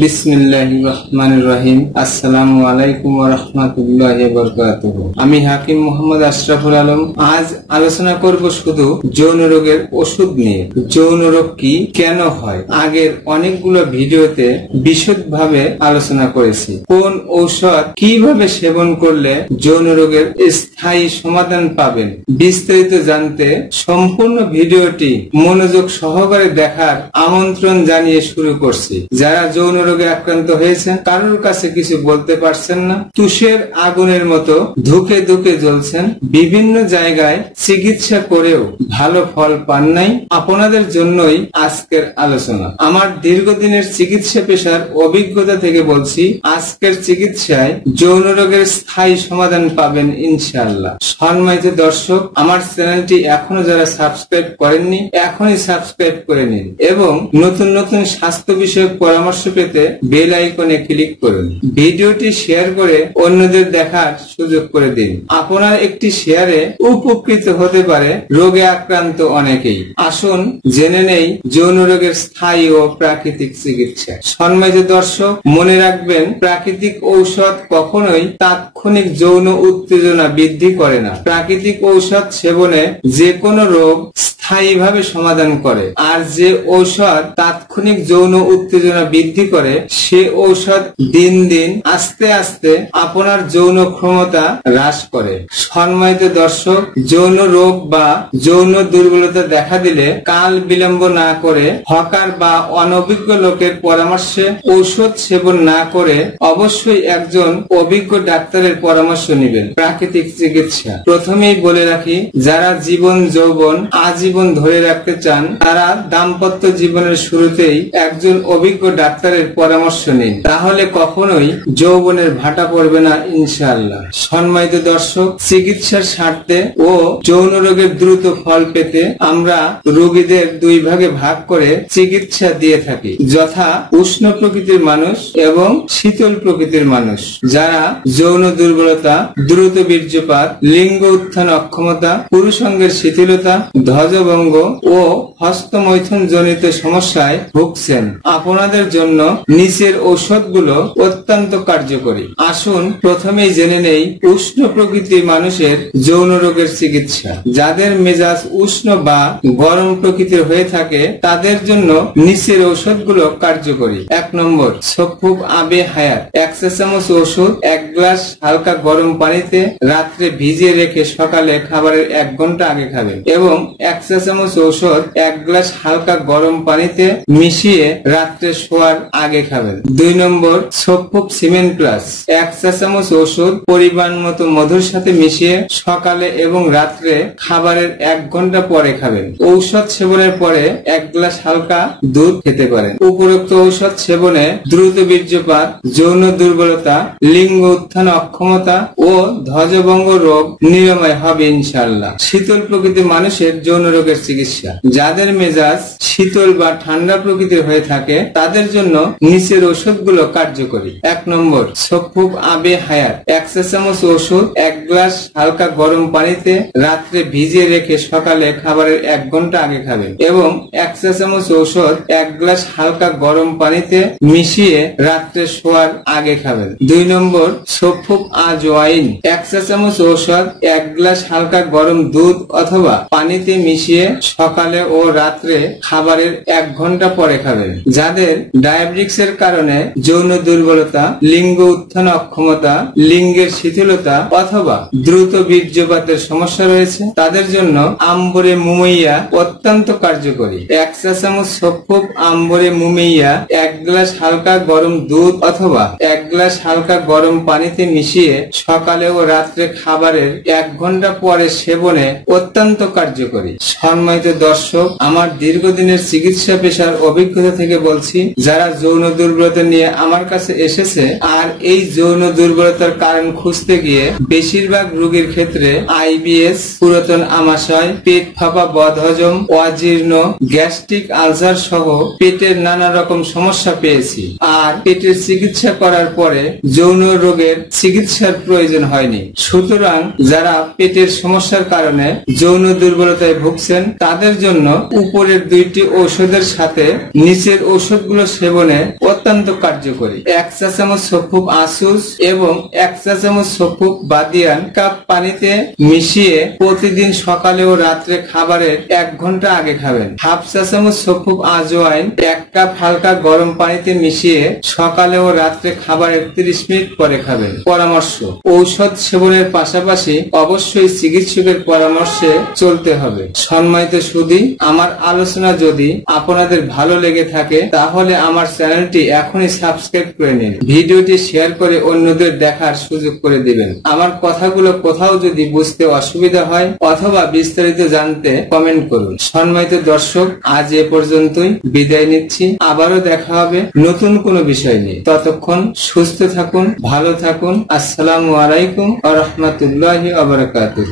বিসমিল্লাহির রহমানির রহিম। আসসালামু আলাইকুম ওয়া রাহমাতুল্লাহি ওয়া বারাকাতুহু। আমি হাকিম মোহাম্মদ আশরাফুল আলম। আজ আলোচনা করব শুধু যৌন রোগের ওষুধ নিয়ে। যৌন রোগ কি, কেন হয়, আগের অনেকগুলো ভিডিওতে বিশদভাবে আলোচনা করেছি। কোন ঔষধ কিভাবে সেবন করলে যৌন রোগের স্থায়ী সমাধান পাবেন, বিস্তারিত জানতে সম্পূর্ণ ভিডিওটি মনোযোগ সহকারে দেখার আমন্ত্রণ জানিয়ে শুরু করছি। যারা যৌন রোগে আক্রান্ত হয়েছেন, কারোর কাছে কিছু বলতে পারছেন না, তুষের আগুনের মতো ধুকে ধুকে জ্বলছেন, বিভিন্ন জায়গায় চিকিৎসা করেও ভালো ফল পান নাই, আপনাদের জন্যই আজকের আলোচনা। আমার দীর্ঘদিনের চিকিৎসা পেশার অভিজ্ঞতা থেকে বলছি, আজকের চিকিৎসায় যৌন রোগের স্থায়ী সমাধান পাবেন ইনশাআল্লাহ। সম্মানিত দর্শক, আমার চ্যানেলটি এখনো যারা সাবস্ক্রাইব করেননি, এখনই সাবস্ক্রাইব করে নিন এবং নতুন নতুন স্বাস্থ্য বিষয়ক পরামর্শ পেতে বেল আইকনে ক্লিক করুন। ভিডিওটি শেয়ার করে অন্যদের দেখার সুযোগ করে দিন। আপনার একটি শেয়ারে উপকৃত হতে পারে রোগে আক্রান্ত অনেকেই। আসুন জেনে নেই যৌন রোগের স্থায়ী ও প্রাকৃতিক চিকিৎসা। সম্মানিত দর্শক, মনে রাখবেন, প্রাকৃতিক ঔষধ কখনোই তাৎক্ষণিক যৌন উত্তেজনা বৃদ্ধি করে না। প্রাকৃতিক ঔষধ সেবনে যে কোনো রোগ স্থায়ীভাবে সমাধান করে, আর যে ঔষধ তাৎক্ষণিক যৌন উত্তেজনা বৃদ্ধি করে সে ঔষধ দিন দিন আস্তে আস্তে আপনার যৌন ক্ষমতা হ্রাস করে। সম্মানিত দর্শক, যৌন রোগ বা যৌন দুর্বলতা দেখা দিলে কাল বিলম্ব না করে হকার বা অনভিজ্ঞ লোকের পরামর্শে ঔষধ সেবন না করে অবশ্যই একজন অভিজ্ঞ ডাক্তারের পরামর্শ নেবেন। প্রাকৃতিক চিকিৎসা প্রথমেই বলে রাখি, যারা জীবন যৌবন আজীবন ধরে রাখতে চান তারা দাম্পত্য জীবনের শুরুতেই একজন অভিজ্ঞ ডাক্তারের পরামর্শ নিন, তাহলে কখনোই যৌবনের ভাটা পড়বে না ইনশাআল্লাহ। সম্মানিত দর্শক, চিকিৎসার স্বার্থে ও যৌন রোগের দ্রুত ফল পেতে আমরা রোগীদের দুই ভাগে ভাগ করে চিকিৎসা দিয়ে থাকি, যথা উষ্ণ প্রকৃতির মানুষ এবং শীতল প্রকৃতির মানুষ। যারা যৌন দুর্বলতা, দ্রুত বীর্যপাত, লিঙ্গ উত্থান অক্ষমতা, পুরুষাঙ্গের শিথিলতা, ধ্বজভঙ্গ ও হস্তমৈথুন জনিত সমস্যায় ভুগছেন, আপনাদের জন্য নিচের ঔষধগুলো অত্যন্ত কার্যকরী। আসুন প্রথমেই জেনে নেই উষ্ণ প্রকৃতির মানুষের যৌন রোগের চিকিৎসা। যাদের মেজাজ উষ্ণ বা গরম প্রকৃতির হয়ে থাকে তাদের জন্য নিচের ঔষধগুলো কার্যকরী। 1 নম্বর, সফুব আবে হায়াত। 1 চা চামচ ওষুধ 1 গ্লাস হালকা গরম পানিতে রাত্রে ভিজিয়ে রেখে সকালে খাবারের 1 ঘন্টা আগে খাবেন এবং 1 চা চামচ ঔষধ 1 গ্লাস হালকা গরম পানিতে মিশিয়ে রাত্রে শোয়ার আগে খাবেন। 2 নম্বর, সফুব সিমেন্ট প্লাস। 1 চা চামচ ওষুধ পরিমাণ মতো মধুর সাথে মিশিয়ে সকালে এবং রাত্রে খাবারের 1 ঘন্টা পরে খাবেন। ঔষধ সেবনের পরে 1 গ্লাস হালকা দুধ খেতে পারেন। উপরোক্ত ঔষধ সেবনে দ্রুত বীর্যপাত, যৌন দুর্বলতা, লিঙ্গ উত্থান অক্ষমতা ও ধ্বজভঙ্গ রোগ নিরাময় হবে ইনশাআল্লাহ। শীতল প্রকৃতির মানুষের যৌন রোগের চিকিৎসা। যাদের মেজাজ শীতল বা ঠান্ডা প্রকৃতির হয়ে থাকে তাদের জন্য নিচের ঔষধগুলো কার্যকরী। 1 নম্বর, সফুব আবে হায়াত। 1 চা চামচ ওষুধ 1 গ্লাস হালকা গরম পানিতে রাত্রে ভিজিয়ে রেখে সকালে খাবারের 1 ঘন্টা আগে খাবেন এবং 1 চা চামচ ঔষধ 1 গ্লাস হালকা গরম পানিতে মিশিয়ে রাত্রে শোয়ার আগে খাবেন। 2 নম্বর, সফুব আজওয়াইন। 1 চা চামচ ঔষধ 1 গ্লাস হালকা গরম দুধ অথবা পানিতে মিশিয়ে সকালে ও রাত্রে খাবারের 1 ঘন্টা পরে খাবেন। যাদের ডায়াবেটিক্সের কারণে যৌন দুর্বলতা, লিঙ্গ উত্থান অক্ষমতা, লিঙ্গের শিথিলতা অথবা দ্রুত বীর্যপাতের সমস্যা রয়েছে তাদের জন্য আম্বরে মুমাইয়া অত্যন্ত কার্যকরী। 1 চা চামচ সফুব আম্বরে মুমাইয়া 1 গ্লাস হালকা গরম দুধ অথবা 1 গ্লাস হালকা গরম পানিতে মিশিয়ে সকালে ও রাত্রে খাবারের 1 ঘন্টা পরে সেবনে অত্যন্ত কার্যকরী। সম্মানিত দর্শক, আমার দীর্ঘদিনের চিকিৎসা পেশার অভিজ্ঞতা থেকে বলছি, যারা যৌন দুর্বলতা নিয়ে আমার কাছে এসেছে আর এই যৌন দুর্বলতার কারণ খুঁজতে গিয়ে বেশিরভাগ রোগীর ক্ষেত্রে আইবিএস, পুরাতন আমাশয়, পেট ফাঁপা, বদহজম, অজীর্ণ, গ্যাস্ট্রিক আলসার সহ পেটের নানা রকম সমস্যা পেয়েছি। আর পেটের চিকিৎসা করার পরে যৌন রোগের চিকিৎসার প্রয়োজন হয়নি। সুতরাং যারা পেটের সমস্যার কারণে যৌন দুর্বলতায় ভুগছেন তাদের জন্য উপরের 2টি ঔষধের সাথে নিচের ঔষধগুলো সেবনে অত্যন্ত কার্যকরী। 1 চা চামচ সফুক আসুস এবং 1 চা চামচ সফুক বাদিয়ান কাপ পানিতে মিশিয়ে প্রতিদিন সকালে ও রাত্রে খাবারের 1 ঘন্টা আগে খাবেন। হাফ চা চামচ সফুক আজওয়াইন 1 কাপ হালকা গরম পানিতে মিশিয়ে সকালে ও রাত্রে খাবারের 30 মিনিট পরে খাবেন। পরামর্শ: ঔষধ সেবনের পাশাপাশি অবশ্যই চিকিৎসকের পরামর্শে চলতে হবে। সম্মানিত সুধী, আমার আলোচনা যদি আপনাদের ভালো লেগে থাকে তাহলে আমার চ্যানেলটি এখনই সাবস্ক্রাইব করে নিন, ভিডিওটি শেয়ার করে অন্যদের দেখার সুযোগ করে দিবেন। আমার কথাগুলো কোথাও যদি বুঝতে অসুবিধা হয় অথবা বিস্তারিত জানতে কমেন্ট করুন। সম্মানিত দর্শক, আজ এ পর্যন্তই, বিদায় নিচ্ছি। আবারও দেখা হবে নতুন কোনো বিষয় নিয়ে। ততক্ষণ সুস্থ থাকুন, ভালো থাকুন। আসসালামু আলাইকুম ওয়া রাহমাতুল্লাহি ওয়া বারাকাতুহু।